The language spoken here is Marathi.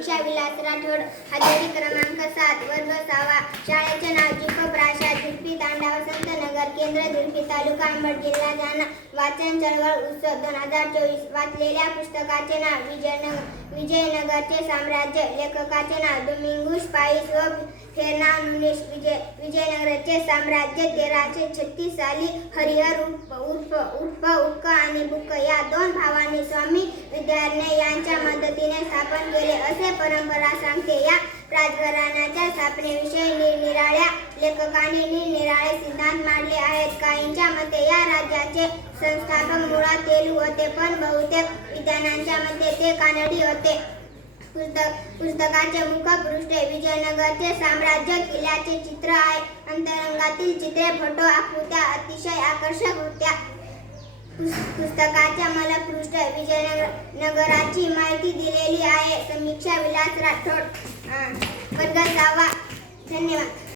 समीक्षा विलास राठोड, हाजरी क्रमांक 7, वर्ग 6वा. शाळेचे नाव जिको प्राशाद, झुडपी तांडा, वसंतनगर, केंद्र झुडपी, तालुका अंबड, जिल्हा जालना. वाचन चळवळ उत्सव 2024. वाचलेल्या पुस्तकाचे नाव विजयनगरचे साम्राज्य. लेखकाचे नाव दोमिंगुस पाईस व फेर्नांडो नुनेस. विजयनगरचे साम्राज्य 1336 साली हरिहर उर्फ उक्क आणि बुक्क या दोन भावांनी स्वामी विद्यारण्य यांच्या मदतीने स्थापन केले असे परंपरा सांगते. या राजघराण्याच्या स्थापनेविषयी निरनिराळ्या लेखकांनी निरनिराळे सिद्धांत मांडले आहेत. काहींच्या मते या राज्याचे संस्थापक मुळात तेलुगू होते, पण बहुतेक विद्वानांच्या मते ते कानडी होते. पुस्तकाचे मुखपृष्ठे विजयनगरचे साम्राज्य किल्ल्याचे चित्र आहे. अंतरंगातील चित्रे, फोटो, आकृत्या अतिशय आकर्षक होत्या. पुस्तकाच्या मलपृष्ठ विजयनगराची माहिती दिलेली आहे. समीक्षा विलास राठोड, वर्ग 6वा. धन्यवाद.